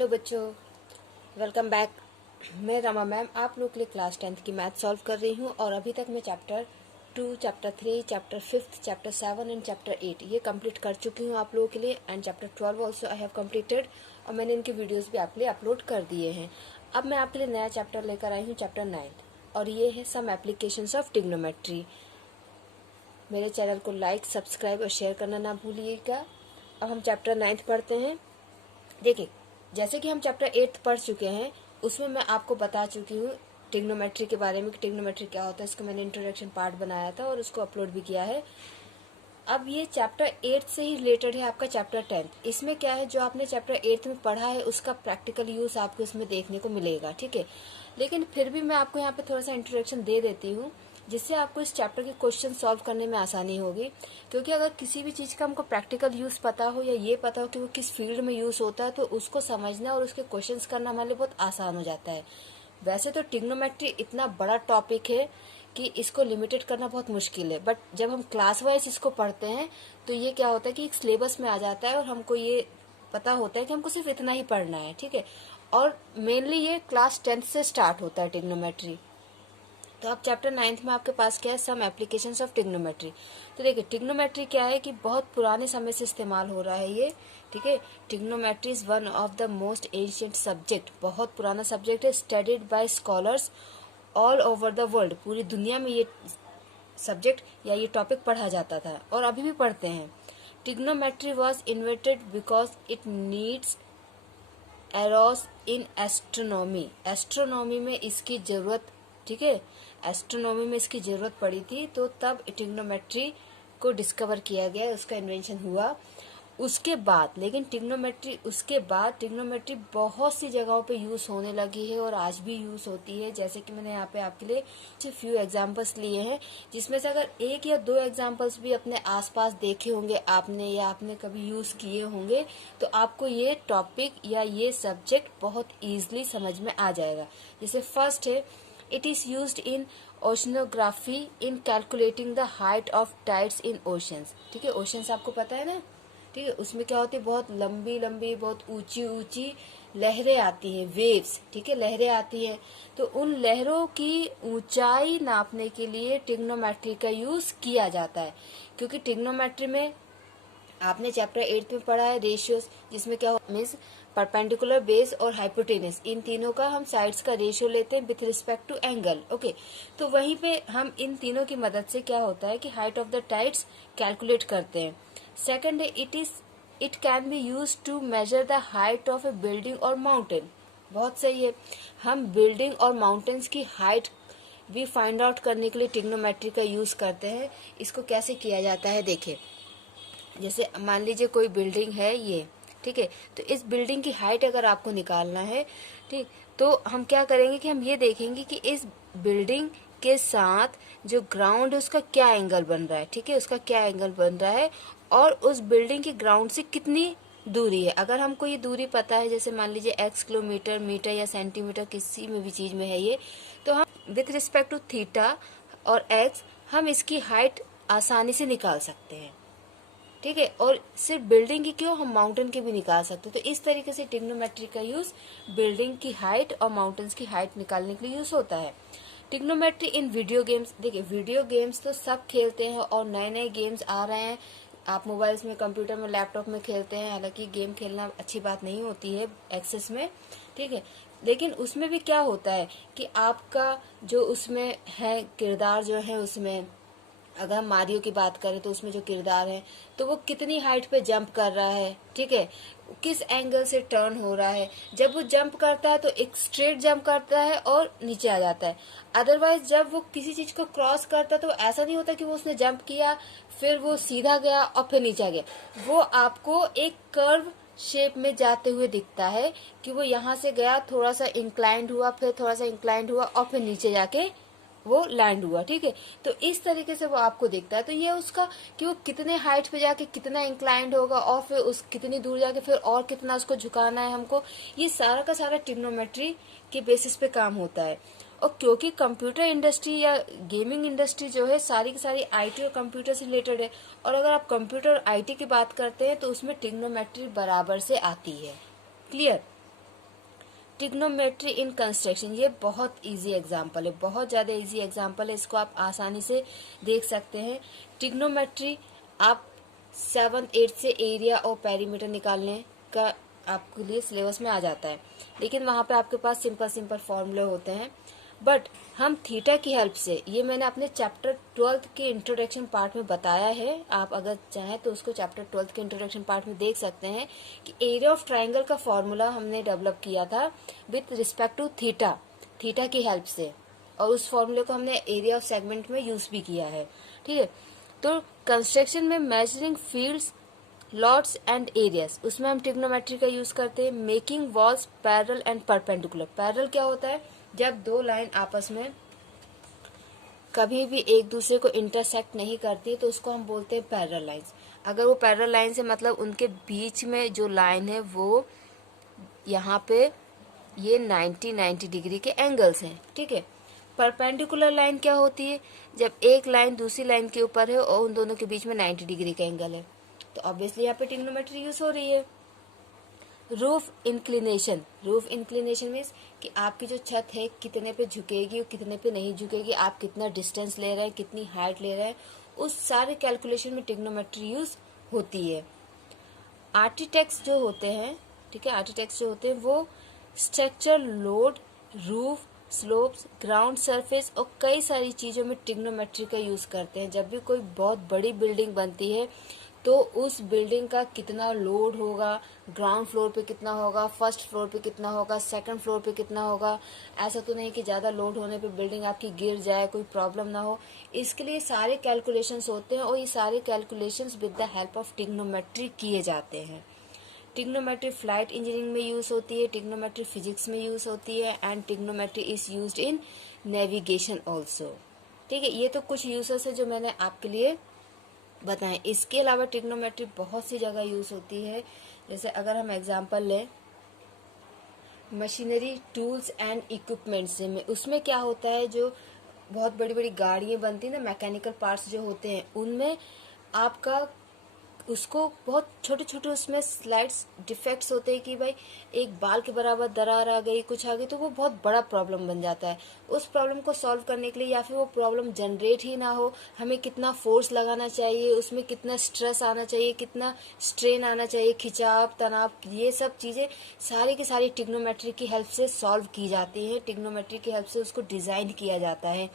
Hello बच्चों, welcome back. मैं Rama ma'am आप लोग के लिए क्लास 10th की मैथ सॉल्व कर रही हूँ और अभी तक मैं chapter 2, chapter 3, chapter 5, chapter 7 and chapter 8 ये कंप्लीट कर चुकी हूँ आप लोगों के लिए। And chapter 12 also I have completed और मैंने इनके वीडियोस भी आपके लिए अपलोड कर दिए हैं। अब मैं आपके लिए नया चैप्टर लेकर आई हूँ, चैप्टर 9 और ये है सम एप्लीकेशंस ऑफ ट्रिग्नोमेट्री। मेरे चैनल को लाइक, सब्सक्राइब और शेयर करना ना भूलिएगा। अब हम चैप्टर 9 पढ़ते हैं। देखिए, जैसे कि हम चैप्टर 8 पढ़ चुके हैं, उसमें मैं आपको बता चुकी हूँ ट्रिग्नोमेट्री के बारे में कि ट्रिग्नोमेट्री क्या होता है। इसका मैंने इंट्रोडक्शन पार्ट बनाया था और उसको अपलोड भी किया है। अब ये चैप्टर 8 से ही रिलेटेड है आपका चैप्टर 10। इसमें क्या है, जो आपने चैप्टर 8 में पढ़ा है उसका प्रैक्टिकल यूज आपको इसमें देखने को मिलेगा, ठीक है। लेकिन फिर भी मैं आपको यहाँ पे थोड़ा सा इंट्रोडक्शन दे देती हूँ जिससे आपको इस चैप्टर के क्वेश्चन सॉल्व करने में आसानी होगी। क्योंकि अगर किसी भी चीज का हमको प्रैक्टिकल यूज पता हो या ये पता हो कि वो किस फील्ड में यूज होता है, तो उसको समझना और उसके क्वेश्चंस करना हमारे लिए बहुत आसान हो जाता है। वैसे तो ट्रिग्नोमेट्री इतना बड़ा टॉपिक है कि इसको लिमिटेड करना बहुत मुश्किल है, बट जब हम क्लास वाइज इसको पढ़ते हैं तो ये क्या होता है कि एक सिलेबस में आ जाता है और हमको ये पता होता है कि हमको सिर्फ इतना ही पढ़ना है, ठीक है। और मेनली ये क्लास 10th से स्टार्ट होता है ट्रिग्नोमेट्री। तो अब चैप्टर 9 में आपके पास क्या है, सम एप्लीकेशंस ऑफ ट्रिग्नोमेट्री। तो देखिए, ट्रिग्नोमेट्री क्या है कि बहुत पुराने समय से इस्तेमाल हो रहा है ये, ठीक है। Trigonometry is one of the most ancient subject, बहुत पुराना सब्जेक्ट है, studied by scholars all over the world. पूरी दुनिया में ये सब्जेक्ट या ये टॉपिक पढ़ा जाता था और अभी भी पढ़ते हैं। Trigonometry was invented because it needs arrows in astronomy. Astronomy में इसकी जरूरत, ठीक है, एस्ट्रोनॉमी में इसकी जरूरत पड़ी थी, तो तब ट्रिग्नोमेट्री को डिस्कवर किया गया, उसका इन्वेंशन हुआ उसके बाद। लेकिन ट्रिग्नोमेट्री बहुत सी जगहों पे यूज होने लगी है और आज भी यूज होती है। जैसे कि मैंने यहाँ पे आपके लिए फ्यू एग्जांपल्स लिए हैं, जिसमें से अगर एक या दो एग्जांपल्स भी अपने आसपास देखे होंगे आपने या आपने कभी यूज किए होंगे, तो आपको ये टॉपिक या ये सब्जेक्ट बहुत ईजिली समझ में आ जाएगा। जैसे फर्स्ट है, it is used in oceanography in calculating the height of tides in oceans. ठीक है, ओशंस आपको पता है ना, ठीक है। उसमें क्या होती है, बहुत लंबी लंबी, बहुत ऊंची ऊंची लहरें आती हैं, वेव्स, ठीक है, लहरें आती हैं। तो उन लहरों की ऊंचाई नापने के लिए ट्रिग्नोमेट्री का यूज किया जाता है। क्योंकि ट्रिग्नोमेट्री में आपने चैप्टर 8 में पढ़ा है रेशियोज, जिसमें क्या मीन्स परपेंडिकुलर, बेस और हाइपोटेनस, इन तीनों का हम साइड्स का रेशियो लेते हैं with respect to angle, okay. तो वहीं पे हम इन तीनों की मदद से क्या होता है कि height of the tides calculate करते हैं। सेकंड है, it can be use to measure the height of a building और माउंटेन। बहुत सही है, हम बिल्डिंग और माउंटेन्स की हाइट भी फाइंड आउट करने के लिए ट्रिग्नोमेट्री का यूज करते हैं। इसको कैसे किया जाता है, देखिए। जैसे मान लीजिए कोई बिल्डिंग है ये, ठीक है, तो इस बिल्डिंग की हाइट अगर आपको निकालना है, ठीक, तो हम क्या करेंगे कि हम ये देखेंगे कि इस बिल्डिंग के साथ जो ग्राउंड है उसका क्या एंगल बन रहा है, ठीक है, उसका क्या एंगल बन रहा है और उस बिल्डिंग की ग्राउंड से कितनी दूरी है। अगर हमको ये दूरी पता है, जैसे मान लीजिए x किलोमीटर, मीटर या सेंटीमीटर, किसी में भी चीज में है ये, तो हम विथ रिस्पेक्ट टू थीटा और x हम इसकी हाइट आसानी से निकाल सकते हैं, ठीक है। और सिर्फ बिल्डिंग की क्यों, हम माउंटेन की भी निकाल सकते हैं। तो इस तरीके से ट्रिग्नोमेट्री का यूज बिल्डिंग की हाइट और माउंटेन्स की हाइट निकालने के लिए यूज होता है। ट्रिग्नोमेट्री इन वीडियो गेम्स, देखिए वीडियो गेम्स तो सब खेलते हैं और नए नए गेम्स आ रहे हैं। आप मोबाइल्स में, कंप्यूटर में, लैपटॉप में खेलते हैं। हालांकि गेम खेलना अच्छी बात नहीं होती है एक्सेस में, ठीक है, लेकिन उसमें भी क्या होता है कि आपका जो उसमें है किरदार जो है, उसमें अगर हम मारियो की बात करें तो उसमें जो किरदार है तो वो कितनी हाइट पे जंप कर रहा है, ठीक है, किस एंगल से टर्न हो रहा है। जब वो जंप करता है तो एक स्ट्रेट जंप करता है और नीचे आ जाता है। अदरवाइज जब वो किसी चीज को क्रॉस करता है तो ऐसा नहीं होता कि वो उसने जंप किया फिर वो सीधा गया और फिर नीचे आ गया। वो आपको एक कर्व शेप में जाते हुए दिखता है कि वो यहाँ से गया, थोड़ा सा इंक्लाइंड हुआ, फिर थोड़ा सा इंक्लाइंड हुआ और फिर नीचे जाके वो लैंड हुआ, ठीक है। तो इस तरीके से वो आपको दिखता है। तो ये उसका कि वो कितने हाइट पे जाके कितना इंक्लाइंड होगा और फिर उस कितनी दूर जाके फिर और कितना उसको झुकाना है हमको, ये सारा का सारा ट्रिग्नोमेट्री के बेसिस पे काम होता है। और क्योंकि कंप्यूटर इंडस्ट्री या गेमिंग इंडस्ट्री जो है सारी की सारी आईटी और कंप्यूटर से रिलेटेड है, और अगर आप कंप्यूटर और आईटी की बात करते हैं तो उसमें ट्रिग्नोमेट्री बराबर से आती है। क्लियर। ट्रिग्नोमेट्री इन कंस्ट्रक्शन, ये बहुत इजी एग्जाम्पल है, बहुत ज़्यादा इजी एग्जाम्पल है, इसको आप आसानी से देख सकते हैं। ट्रिग्नोमेट्री आप 7th 8th से एरिया और पेरीमीटर निकालने का आपके लिए सिलेबस में आ जाता है, लेकिन वहाँ पे आपके पास सिंपल फॉर्मूले होते हैं। बट हम थीटा की हेल्प से, ये मैंने अपने चैप्टर 12th के इंट्रोडक्शन पार्ट में बताया है, आप अगर चाहें तो उसको चैप्टर 12th के इंट्रोडक्शन पार्ट में देख सकते हैं कि एरिया ऑफ ट्राइंगल का फॉर्मूला हमने डेवलप किया था विथ रिस्पेक्ट टू थीटा की हेल्प से, और उस फॉर्मूले को हमने एरिया ऑफ सेगमेंट में यूज भी किया है। ठीक है, तो कंस्ट्रक्शन में measuring fields, lots and areas, उसमें हम ट्रिग्नोमेट्री का यूज करते हैं। Making walls parallel and perpendicular, parallel क्या होता है, जब दो लाइन आपस में कभी भी एक दूसरे को इंटरसेक्ट नहीं करती तो उसको हम बोलते हैं पैरेलल लाइंस। अगर वो पैरेलल लाइन से मतलब उनके बीच में जो लाइन है वो यहाँ पे ये 90 डिग्री के एंगल्स हैं। ठीक है, परपेंडिकुलर लाइन क्या होती है, जब एक लाइन दूसरी लाइन के ऊपर है और उन दोनों के बीच में 90 डिग्री का एंगल है, तो ऑब्वियसली यहाँ पे ट्रिग्नोमेट्री यूज हो रही है। Roof inclination, roof inclination means कि आपकी जो छत है कितने पे झुकेगी और कितने पे नहीं झुकेगी, आप कितना डिस्टेंस ले रहे हैं, कितनी हाइट ले रहे हैं, उस सारे कैलकुलेशन में ट्रिग्नोमेट्री यूज होती है। आर्किटेक्ट्स जो होते हैं, ठीक है, आर्किटेक्ट्स जो होते हैं वो structure, load, roof, slopes, ground surface और कई सारी चीज़ों में ट्रिग्नोमेट्री का यूज करते हैं। जब भी कोई बहुत बड़ी बिल्डिंग बनती है तो उस बिल्डिंग का कितना लोड होगा, ग्राउंड फ्लोर पे कितना होगा, फर्स्ट फ्लोर पे कितना होगा, सेकंड फ्लोर पे कितना होगा, ऐसा तो नहीं कि ज़्यादा लोड होने पे बिल्डिंग आपकी गिर जाए, कोई प्रॉब्लम ना हो, इसके लिए सारे कैलकुलेशंस होते हैं और ये सारे calculations with the help of trigonometry किए जाते हैं। ट्रिग्नोमेट्री फ्लाइट इंजीनियरिंग में यूज होती है, ट्रिग्नोमेट्री फिजिक्स में यूज होती है, and trigonometry is used in navigation also. ठीक है, ये तो कुछ यूजेस है जो मैंने आपके लिए बताएं। इसके अलावा ट्रिग्नोमेट्री बहुत सी जगह यूज होती है, जैसे अगर हम एग्जांपल लें मशीनरी, टूल्स एंड इक्विपमेंट्स में, उसमें क्या होता है, जो बहुत बड़ी बड़ी गाड़ियां बनती हैं ना, मैकेनिकल पार्ट्स जो होते हैं उनमें आपका उसको बहुत छोटे छोटे उसमें स्लाइड्स डिफेक्ट्स होते हैं कि भाई एक बाल के बराबर दरार आ गई, कुछ आ गई, तो वो बहुत बड़ा प्रॉब्लम बन जाता है। उस प्रॉब्लम को सॉल्व करने के लिए या फिर वो प्रॉब्लम जनरेट ही ना हो, हमें कितना फोर्स लगाना चाहिए, उसमें कितना स्ट्रेस आना चाहिए, कितना स्ट्रेन आना चाहिए, खिंचाव, तनाव, ये सब चीज़ें सारी की सारी ट्रिग्नोमेट्री की हेल्प से सॉल्व की जाती है। ट्रिग्नोमेट्री की हेल्प से उसको डिज़ाइन किया जाता है।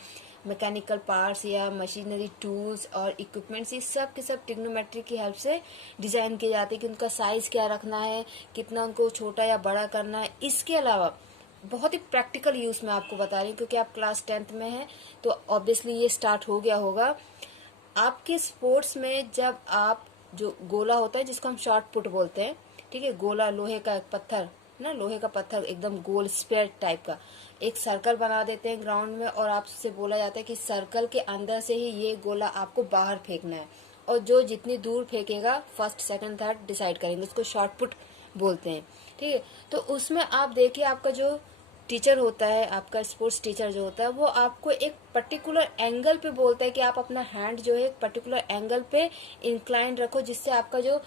मैकेनिकल पार्ट्स या मशीनरी, टूल्स और इक्विपमेंट्स, ये सब के सब ट्रिग्नोमेट्री की हेल्प से डिज़ाइन किए जाते हैं कि उनका साइज़ क्या रखना है, कितना उनको छोटा या बड़ा करना है। इसके अलावा बहुत ही प्रैक्टिकल यूज़ मैं आपको बता रही हूँ, क्योंकि आप क्लास 10th में हैं तो ऑब्वियसली ये स्टार्ट हो गया होगा। आपके स्पोर्ट्स में जब आप जो गोला होता है जिसको हम शॉर्ट पुट बोलते हैं, ठीक है, गोला लोहे का एक पत्थर ना, लोहे का पत्थर एकदम गोल स्क्वायर टाइप का, एक सर्कल बना देते हैं ग्राउंड में और आपसे बोला जाता है कि सर्कल के अंदर से ही ये गोला आपको बाहर फेंकना है, और जो जितनी दूर फेंकेगा फर्स्ट सेकंड थर्ड डिसाइड करेंगे, उसको शॉर्ट पुट बोलते हैं। ठीक है, तो उसमें आप देखिए आपका जो टीचर होता है, आपका स्पोर्ट्स टीचर जो होता है, वो आपको एक पर्टिकुलर एंगल पे बोलता है कि आप अपना हैंड जो है एक पर्टिकुलर एंगल पे इंक्लाइन रखो, जिससे आपका जो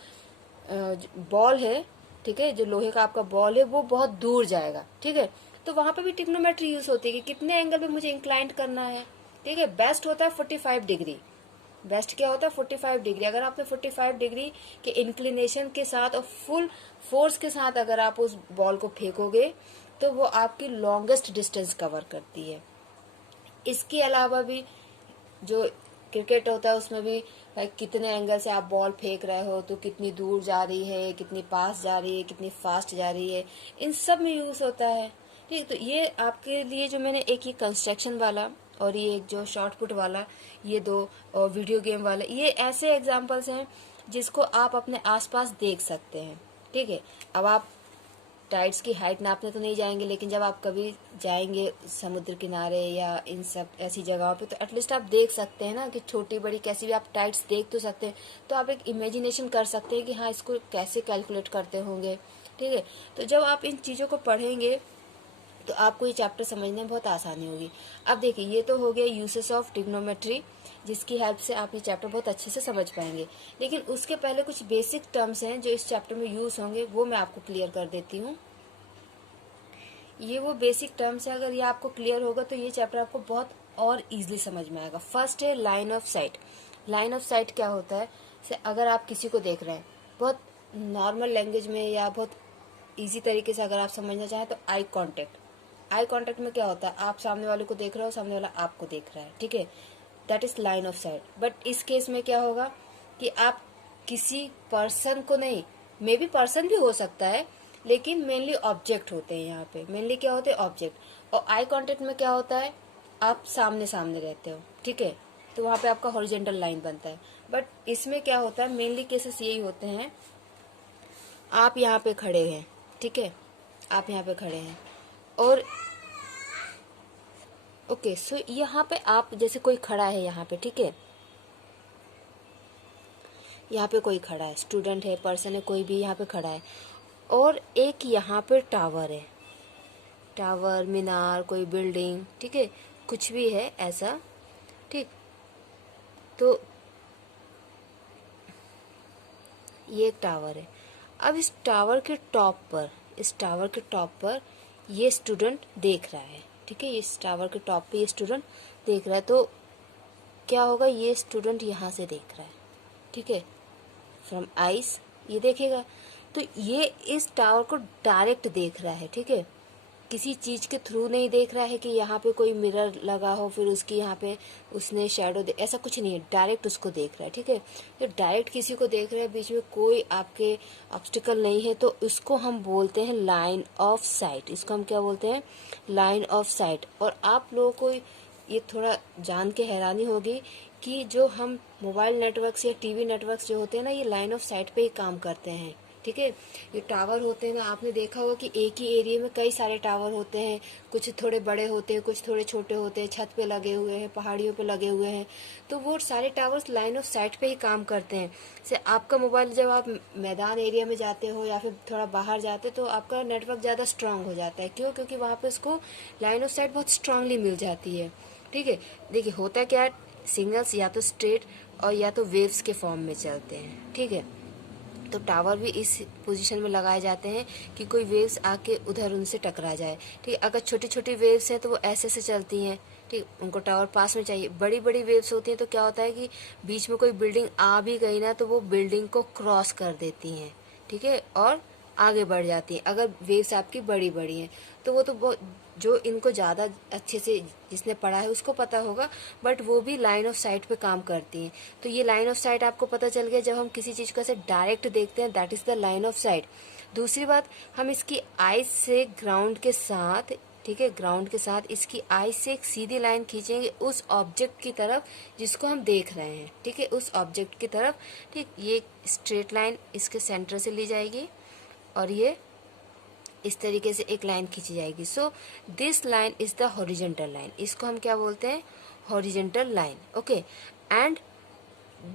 बॉल है, ठीक है, जो लोहे का आपका बॉल है वो बहुत दूर जाएगा। ठीक है, तो वहां पे भी ट्रिग्नोमेट्री यूज होती है कि कितने एंगल पे मुझे इंक्लाइन करना है। ठीक है, बेस्ट होता है 45 डिग्री, बेस्ट क्या होता है 45 डिग्री। अगर आपने 45 डिग्री के इंक्लिनेशन के साथ और फुल फोर्स के साथ अगर आप उस बॉल को फेंकोगे तो वो आपकी लॉन्गेस्ट डिस्टेंस कवर करती है। इसके अलावा भी जो क्रिकेट होता है उसमें भी भाई कितने एंगल से आप बॉल फेंक रहे हो, तो कितनी दूर जा रही है, कितनी पास जा रही है, कितनी फास्ट जा रही है, इन सब में यूज होता है। ठीक, तो ये आपके लिए जो मैंने एक ये कंस्ट्रक्शन वाला और ये एक जो शॉर्ट पुट वाला, ये दो और वीडियो गेम वाला, ये ऐसे एग्जाम्पल्स हैं जिसको आप अपने आसपास देख सकते हैं। ठीक है, अब आप टाइड्स की हाइट नापने तो नहीं जाएंगे, लेकिन जब आप कभी जाएंगे समुद्र किनारे या इन सब ऐसी जगहों पे तो एटलीस्ट आप देख सकते हैं ना कि छोटी बड़ी कैसी भी आप टाइड्स देख तो सकते हैं, तो आप एक इमेजिनेशन कर सकते हैं कि हाँ इसको कैसे कैलकुलेट करते होंगे। ठीक है, तो जब आप इन चीज़ों को पढ़ेंगे तो आपको ये चैप्टर समझने में बहुत आसानी होगी। अब देखिए ये तो हो गया यूसेस ऑफ ट्रिग्नोमेट्री, जिसकी हेल्प से आप ये चैप्टर बहुत अच्छे से समझ पाएंगे। लेकिन उसके पहले कुछ बेसिक टर्म्स हैं जो इस चैप्टर में यूज होंगे, वो मैं आपको क्लियर कर देती हूँ। ये वो बेसिक टर्म्स है, अगर ये आपको क्लियर होगा तो ये चैप्टर आपको बहुत और इजीली समझ में आएगा। फर्स्ट है line of site. Line of site क्या होता है, से अगर आप किसी को देख रहे हैं बहुत नॉर्मल लैंग्वेज में या बहुत इजी तरीके से अगर आप समझना चाहें तो आई कांटेक्ट। आई कांटेक्ट में क्या होता है, आप सामने वाले को देख रहे हो, सामने वाला आपको देख रहा है, ठीक है, that is line of site. But इस केस में क्या होगा कि आप किसी पर्सन को नहीं, मे बी पर्सन भी हो सकता है, लेकिन मेनली ऑब्जेक्ट होते हैं यहाँ पे, मेनली क्या होते हैं ऑब्जेक्ट। और आई कांटेक्ट में क्या होता है, आप सामने सामने रहते हो, ठीक है, तो वहाँ पे आपका हॉरिजॉन्टल लाइन बनता है। बट इसमें क्या होता है, मेनली केसेस यही होते हैं, आप यहाँ पे खड़े हैं, ठीक है, आप यहाँ पे खड़े हैं और ओके, सो यहाँ पे आप जैसे कोई खड़ा है यहाँ पे, ठीक है, यहाँ पे कोई खड़ा है, स्टूडेंट है, पर्सन है, कोई भी यहाँ पे खड़ा है, और एक यहाँ पे टावर है, टावर, मीनार, कोई बिल्डिंग, ठीक है, कुछ भी है ऐसा, ठीक। तो ये एक टावर है। अब इस टावर के टॉप पर, इस टावर के टॉप पर ये स्टूडेंट देख रहा है, ठीक है, इस टावर के टॉप पे ये स्टूडेंट देख रहा है। तो क्या होगा, ये स्टूडेंट यहाँ से देख रहा है, ठीक है, फ्रॉम आइस ये देखेगा, तो ये इस टावर को डायरेक्ट देख रहा है, ठीक है, किसी चीज के थ्रू नहीं देख रहा है कि यहाँ पे कोई मिरर लगा हो फिर उसकी यहाँ पे उसने शैडो दे, ऐसा कुछ नहीं है, डायरेक्ट उसको देख रहा है, ठीक है। तो डायरेक्ट किसी को देख रहा है, बीच में कोई आपके ऑब्स्टिकल नहीं है, तो इसको हम बोलते हैं लाइन ऑफ साइट। इसको हम क्या बोलते हैं, लाइन ऑफ साइट। और आप लोगों को ये थोड़ा जान के हैरानी होगी कि जो हम मोबाइल नेटवर्क्स या टीवी नेटवर्क्स जो होते हैं ना, ये लाइन ऑफ साइट पे ही काम करते हैं, ठीक है। ये टावर होते हैं ना, आपने देखा होगा कि एक ही एरिया में कई सारे टावर होते हैं, कुछ थोड़े बड़े होते हैं, कुछ थोड़े छोटे होते हैं, छत पे लगे हुए हैं, पहाड़ियों पे लगे हुए हैं, तो वो सारे टावर्स लाइन ऑफ साइट पे ही काम करते हैं। जैसे आपका मोबाइल जब आप मैदान एरिया में जाते हो या फिर थोड़ा बाहर जाते हो तो आपका नेटवर्क ज़्यादा स्ट्रांग हो जाता है, क्यों, क्योंकि वहाँ पे उसको लाइन ऑफ साइट बहुत स्ट्रांगली मिल जाती है, ठीक है। देखिए होता क्या है, सिग्नल्स या तो स्ट्रेट और या तो वेव्स के फॉर्म में चलते हैं, ठीक है। तो टावर भी इस पोजीशन में लगाए जाते हैं कि कोई वेव्स आके उधर उनसे टकरा जाए, ठीक है। अगर छोटी छोटी वेव्स हैं तो वो ऐसे से चलती हैं, ठीक, उनको टावर पास में चाहिए। बड़ी बड़ी वेव्स होती हैं तो क्या होता है कि बीच में कोई बिल्डिंग आ भी गई ना तो वो बिल्डिंग को क्रॉस कर देती हैं, ठीक है, और आगे बढ़ जाती हैं। अगर वेव्स आपकी बड़ी बड़ी हैं तो वो तो बहुत, जो इनको ज़्यादा अच्छे से जिसने पढ़ा है उसको पता होगा, बट वो भी लाइन ऑफ साइट पे काम करती हैं। तो ये लाइन ऑफ साइट आपको पता चल गया, जब हम किसी चीज़ को ऐसे डायरेक्ट देखते हैं that is the line of site. दूसरी बात, हम इसकी आइज से ग्राउंड के साथ, ठीक है, ग्राउंड के साथ इसकी आइज से एक सीधी लाइन खींचेंगे उस ऑब्जेक्ट की तरफ जिसको हम देख रहे हैं, ठीक है, उस ऑब्जेक्ट की तरफ, ठीक। ये स्ट्रेट लाइन इसके सेंटर से ली जाएगी और ये इस तरीके से एक लाइन खींची जाएगी। So this line is the horizontal line, इसको हम क्या बोलते हैं, horizontal line, okay. And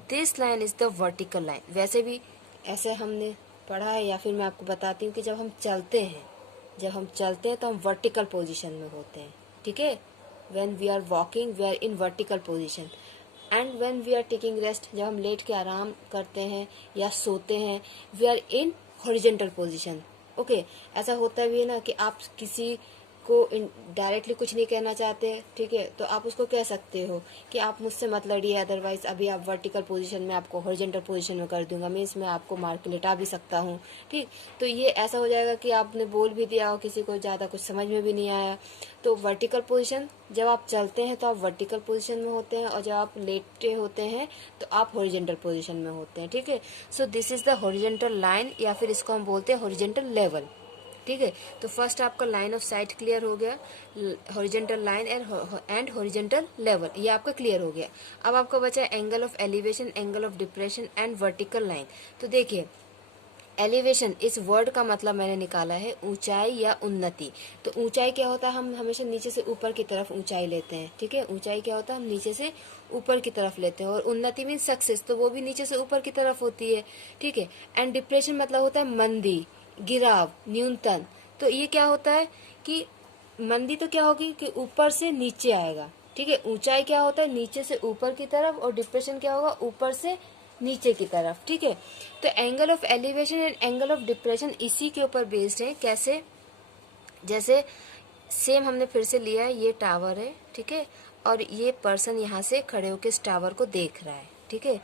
this line is the vertical line. वैसे भी ऐसे हमने पढ़ा है या फिर मैं आपको बताती हूँ कि जब हम चलते हैं तो हम वर्टिकल पोजीशन में होते हैं, ठीक है। When we are walking we are in vertical position, and when we are taking rest, जब हम लेट के आराम करते हैं या सोते हैं, we are in horizontal position, okay. ऐसा होता भी है ना कि आप किसी को डायरेक्टली कुछ नहीं कहना चाहते, ठीक है, तो आप उसको कह सकते हो कि आप मुझसे मत लड़िए, अदरवाइज अभी आप वर्टिकल पोजीशन में आपको हॉरिजॉन्टल पोजीशन में कर दूंगा, मीन्स मैं आपको मार के लिटा भी सकता हूँ, ठीक। तो ये ऐसा हो जाएगा कि आपने बोल भी दिया हो, किसी को ज़्यादा कुछ समझ में भी नहीं आया। तो वर्टिकल पोजीशन, जब आप चलते हैं तो आप वर्टिकल पोजीशन में होते हैं, और जब आप लेटे होते हैं तो आप हॉरिजॉन्टल पोजीशन में होते हैं, ठीक है। So this is the horizontal line, या फिर इसको हम बोलते हैं हॉरिजॉन्टल लेवल, ठीक है। तो फर्स्ट आपका लाइन ऑफ साइट क्लियर हो गया, horizontal line and horizontal level, ये आपका क्लियर हो गया। अब आपका बचा angle of elevation, angle of depression and vertical line. तो देखिए एलिवेशन, इस वर्ड का मतलब मैंने निकाला है ऊंचाई या उन्नति। तो ऊंचाई क्या होता है, हम हमेशा नीचे से ऊपर की तरफ ऊंचाई लेते हैं, ठीक है। ऊंचाई क्या होता है, हम नीचे से ऊपर की तरफ लेते हैं, और उन्नति मीन सक्सेस, तो वो भी नीचे से ऊपर की तरफ होती है, ठीक है। एंड डिप्रेशन मतलब होता है मंदी, गिराव, न्यूनतम। तो ये क्या होता है कि मंदी तो क्या होगी कि ऊपर से नीचे आएगा, ठीक है। ऊंचाई क्या होता है, नीचे से ऊपर की तरफ, और डिप्रेशन क्या होगा, ऊपर से नीचे की तरफ, ठीक है। तो angle of elevation and angle of depression इसी के ऊपर बेस्ड है। कैसे, जैसे सेम हमने फिर से लिया है, ये टावर है, ठीक है, और ये पर्सन यहाँ से खड़े होकर इस टावर को देख रहा है, ठीक है।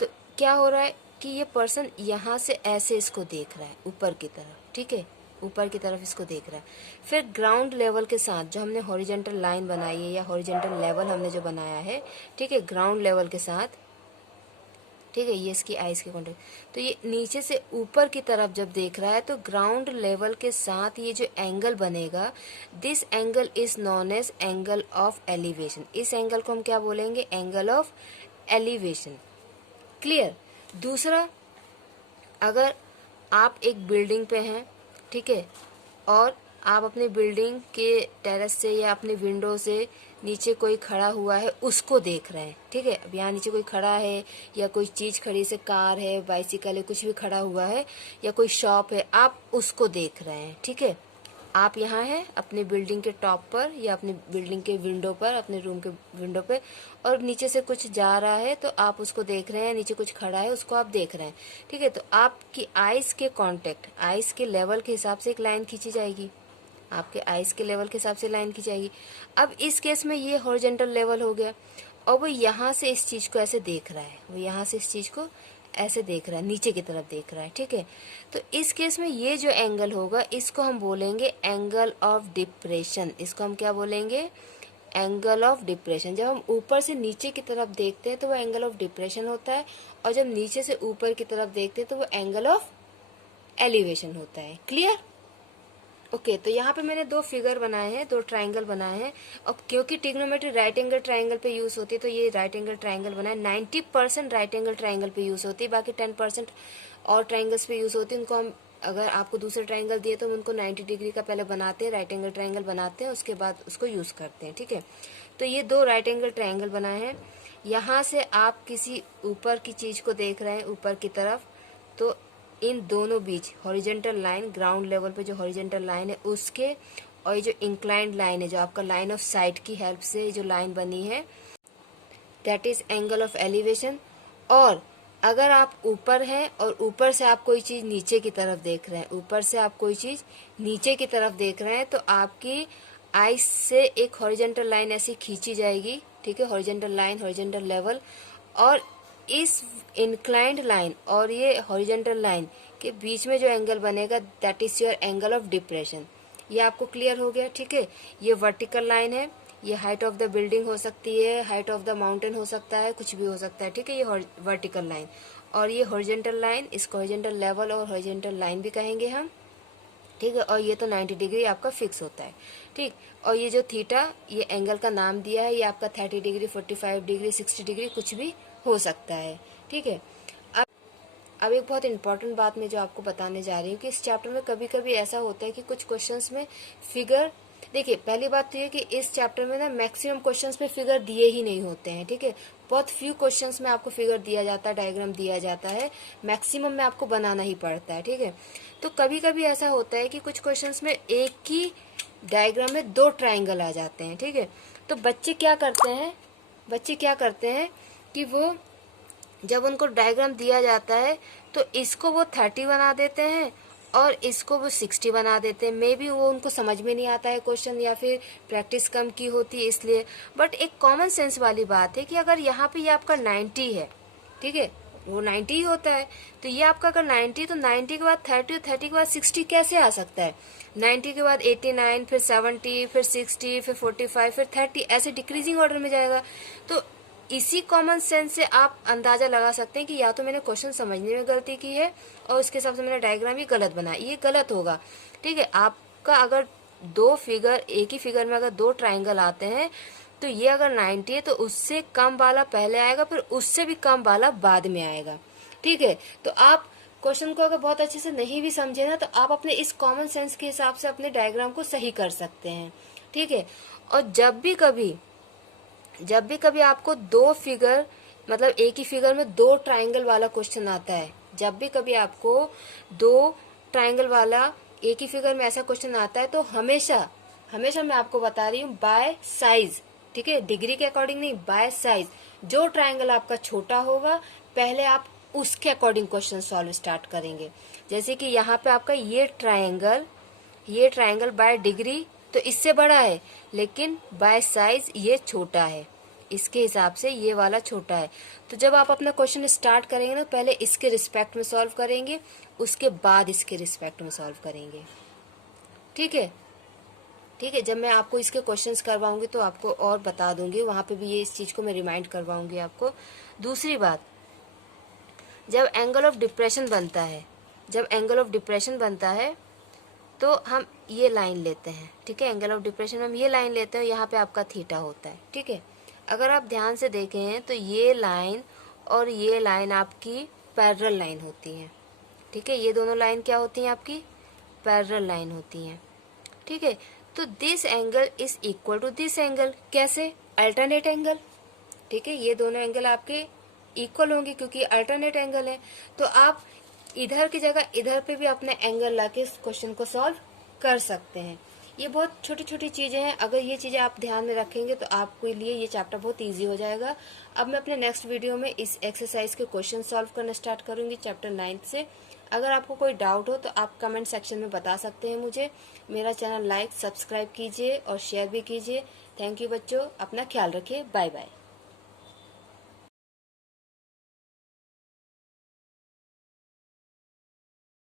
तो क्या हो रहा है कि ये पर्सन यहाँ से ऐसे इसको देख रहा है ऊपर की तरफ, ठीक है, ऊपर की तरफ इसको देख रहा है। फिर ग्राउंड लेवल के साथ जो हमने हॉरिजॉन्टल लाइन बनाई है या हॉरिजॉन्टल लेवल हमने जो बनाया है, ठीक है, ग्राउंड लेवल के साथ, ठीक है, ये इसकी आइज के कॉन्टेक्ट। तो ये नीचे से ऊपर की तरफ जब देख रहा है तो ग्राउंड लेवल के साथ ये जो एंगल बनेगा, this angle is known as angle of elevation. इस एंगल को हम क्या बोलेंगे? Angle of elevation. क्लियर। दूसरा, अगर आप एक बिल्डिंग पे हैं, ठीक है, और आप अपनी बिल्डिंग के टेरेस से या अपने विंडो से नीचे कोई खड़ा हुआ है उसको देख रहे हैं, ठीक है। अब यहाँ नीचे कोई खड़ा है या कोई चीज खड़ी से कार है, बाइसिकल है, कुछ भी खड़ा हुआ है या कोई शॉप है, आप उसको देख रहे हैं, ठीक है। आप यहाँ हैं अपने बिल्डिंग के टॉप पर या अपने बिल्डिंग के विंडो पर, अपने रूम के विंडो पे, और नीचे से कुछ जा रहा है तो आप उसको देख रहे हैं, नीचे कुछ खड़ा है उसको आप देख रहे हैं, ठीक है। तो आपकी आइज के कांटेक्ट, आइज के लेवल के हिसाब से एक लाइन खींची जाएगी, आपके आइज के लेवल के हिसाब से लाइन खींची जाएगी। अब इस केस में ये हॉरिजॉन्टल लेवल हो गया और वो यहाँ से इस चीज को ऐसे देख रहा है, वो यहाँ से इस चीज को ऐसे देख रहा है, नीचे की तरफ देख रहा है, ठीक है। तो इस केस में ये जो एंगल होगा इसको हम बोलेंगे एंगल ऑफ डिप्रेशन। इसको हम क्या बोलेंगे? Angle of depression. जब हम ऊपर से नीचे की तरफ देखते हैं तो वो एंगल ऑफ डिप्रेशन होता है, और जब नीचे से ऊपर की तरफ देखते हैं तो वो एंगल ऑफ एलिवेशन होता है। क्लियर? ओके, तो यहाँ पे मैंने दो फिगर बनाए हैं, दो ट्राइंगल बनाए हैं, और क्योंकि ट्रिग्नोमेट्री राइट एंगल ट्राइंगल पे यूज होती है तो ये राइट एंगल ट्राइंगल बनाए। 90% राइट एंगल ट्राइंगल पे यूज होती है, बाकी 10% और ट्राइंगल्स पे यूज होती है। उनको हम, अगर आपको दूसरे ट्राइंगल दिए तो हम उनको 90 डिग्री का पहले बनाते हैं, राइट एंगल ट्राइंगल बनाते हैं, उसके बाद उसको यूज करते हैं, ठीक है। तो ये दो राइट एंगल ट्राइंगल बनाए हैं। यहाँ से आप किसी ऊपर की चीज को देख रहे हैं, ऊपर की तरफ, तो इन दोनों बीच हॉरिजॉन्टल लाइन, ग्राउंड लेवल पे जो हॉरिजॉन्टल लाइन है उसके, और ये जो इंक्लाइंड लाइन है, जो आपका लाइन ऑफ साइट की हेल्प से जो लाइन बनी है, that is angle of elevation. और अगर आप ऊपर हैं और ऊपर से आप कोई चीज नीचे की तरफ देख रहे हैं, ऊपर से आप कोई चीज नीचे की तरफ देख रहे हैं, तो आपकी आइज से एक हॉरिजॉन्टल लाइन ऐसी खींची जाएगी, ठीक है, हॉरिजॉन्टल लाइन, हॉरिजॉन्टल लेवल, और इस इंक्लाइंड लाइन और ये हॉरिजॉन्टल लाइन के बीच में जो एंगल बनेगा that is your angle of depression. ये आपको क्लियर हो गया, ठीक है। ये वर्टिकल लाइन है, ये हाइट ऑफ द बिल्डिंग हो सकती है, हाइट ऑफ द माउंटेन हो सकता है, कुछ भी हो सकता है, ठीक है। ये वर्टिकल लाइन, और ये हॉरिजॉन्टल लाइन, इसको हॉरिजॉन्टल लेवल और हॉरिजॉन्टल लाइन भी कहेंगे हम, ठीक है। और ये तो 90 डिग्री आपका फिक्स होता है, ठीक। और ये जो थीटा, ये एंगल का नाम दिया है, ये आपका 30 डिग्री, 45 डिग्री, 60 डिग्री कुछ भी हो सकता है, ठीक है। अब एक बहुत इंपॉर्टेंट बात मैं जो आपको बताने जा रही हूँ कि इस चैप्टर में कभी कभी ऐसा होता है कि कुछ क्वेश्चंस में फिगर, देखिए पहली बात तो ये कि इस चैप्टर में ना मैक्सिमम क्वेश्चंस में फिगर दिए ही नहीं होते हैं, ठीक है। बहुत फ्यू क्वेश्चंस में आपको फिगर दिया जाता है, डायग्राम दिया जाता है, मैक्सिमम में आपको बनाना ही पड़ता है, ठीक है। तो कभी कभी ऐसा होता है कि कुछ क्वेश्चंस में एक ही डायग्राम में दो ट्राइंगल आ जाते हैं, ठीक है। तो बच्चे क्या करते हैं कि वो जब उनको डायग्राम दिया जाता है तो इसको वो 30 बना देते हैं और इसको वो 60 बना देते हैं। मे बी वो उनको समझ में नहीं आता है क्वेश्चन, या फिर प्रैक्टिस कम की होती है इसलिए। बट एक कॉमन सेंस वाली बात है कि अगर यहाँ पे ये आपका 90 है, ठीक है, वो 90 ही होता है, तो ये आपका अगर 90, तो 90 के बाद 30 और 30 के बाद 60 कैसे आ सकता है? 90 के बाद 89, फिर 70, फिर 60, फिर 45, फिर 30, ऐसे डिक्रीजिंग ऑर्डर में जाएगा। तो इसी कॉमन सेंस से आप अंदाजा लगा सकते हैं कि या तो मैंने क्वेश्चन समझने में गलती की है और उसके हिसाब से मैंने डायग्राम ही गलत बनाया, ये गलत होगा, ठीक है। आपका अगर दो फिगर, एक ही फिगर में अगर दो ट्राइंगल आते हैं तो ये अगर 90 है तो उससे कम वाला पहले आएगा, फिर उससे भी कम वाला बाद में आएगा, ठीक है। तो आप क्वेश्चन को अगर बहुत अच्छे से नहीं भी समझे ना, तो आप अपने इस कॉमन सेंस के हिसाब से अपने डायग्राम को सही कर सकते हैं, ठीक है। और जब भी कभी आपको दो फिगर, मतलब एक ही फिगर में दो ट्राइंगल वाला क्वेश्चन आता है, जब भी कभी आपको दो ट्राइंगल वाला एक ही फिगर में ऐसा क्वेश्चन आता है, तो हमेशा मैं आपको बता रही हूँ बाय साइज, ठीक है, डिग्री के अकॉर्डिंग नहीं, बाय साइज। जो ट्राइंगल आपका छोटा होगा पहले आप उसके अकॉर्डिंग क्वेश्चन सॉल्व स्टार्ट करेंगे। जैसे कि यहाँ पे आपका ये ट्राइंगल बाय डिग्री तो इससे बड़ा है, लेकिन बाय साइज ये छोटा है, इसके हिसाब से ये वाला छोटा है। तो जब आप अपना क्वेश्चन स्टार्ट करेंगे ना, पहले इसके रिस्पेक्ट में सॉल्व करेंगे, उसके बाद इसके रिस्पेक्ट में सॉल्व करेंगे। ठीक है, ठीक है। जब मैं आपको इसके क्वेश्चंस करवाऊंगी तो आपको और बता दूंगी, वहां पे भी ये इस चीज को मैं रिमाइंड करवाऊंगी आपको। दूसरी बात, जब एंगल ऑफ डिप्रेशन बनता है, जब एंगल ऑफ डिप्रेशन बनता है तो हम ये लाइन लेते हैं। ठीक है, एंगल ऑफ डिप्रेशन हम ये लाइन लेते हैं, यहाँ पे आपका थीटा होता है। ठीक है, अगर आप ध्यान से देखें तो ये लाइन और ये लाइन आपकी पैरेलल लाइन होती है। ठीक है, ये दोनों लाइन क्या होती हैं आपकी? पैरेलल लाइन होती हैं। ठीक है, तो this angle is equal to this angle. कैसे? Alternate angle. ठीक है, ये दोनों एंगल आपके इक्वल होंगे क्योंकि अल्टरनेट एंगल है। तो आप इधर की जगह इधर पे भी अपने एंगल लाके इस क्वेश्चन को सॉल्व कर सकते हैं। ये बहुत छोटी छोटी चीजें हैं, अगर ये चीजें आप ध्यान में रखेंगे तो आपके लिए ये चैप्टर बहुत इजी हो जाएगा। अब मैं अपने नेक्स्ट वीडियो में इस एक्सरसाइज के क्वेश्चन सॉल्व करना स्टार्ट करूंगी चैप्टर 9 से। अगर आपको कोई डाउट हो तो आप कमेंट सेक्शन में बता सकते हैं मुझे। मेरा चैनल लाइक सब्सक्राइब कीजिए और शेयर भी कीजिए। थैंक यू बच्चों, अपना ख्याल रखिए। Bye bye.